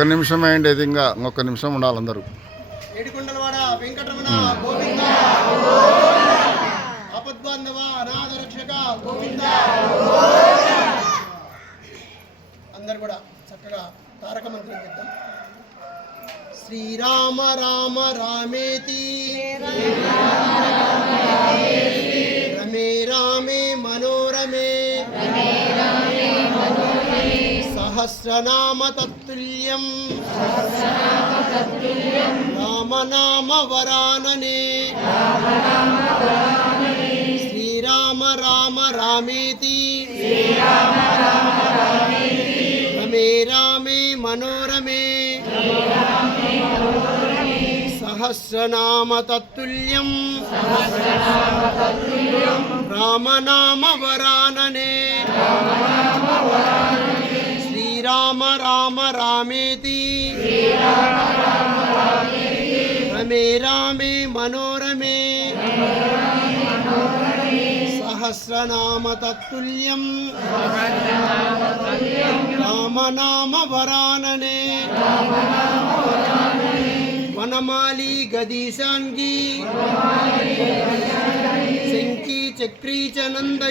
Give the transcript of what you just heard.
ఒక్క నిమిషం అయింది, ఇంకా ఇంకొక నిమిషం ఉండాలి అందరూ. ఏడుకొండలవాడ వెంకటరమణ గోవింద, ఆపద్బాంధవ అనాథ రక్షక గోవింద. అందరు కూడా చక్కగా తారక మంత్రం చెప్తాం. శ్రీరామ రామ రామేతి రమే రామే మనోరమే సహస్రనామ తత్తుల్యం రామనామ వరాననే. శ్రీరామ రామ రామేతి రమే రామే మనోరమే సహస్రనామ తత్తుల్యం రామనామ వరాననే. శ్రీరామ రామ రామేతి రమే రామే మనోరమే సహస్రనామ తత్తుల్యం రామనామ వరాననే. వనమాలి గదీశాంగి శంఖీ చక్రీ చ నంద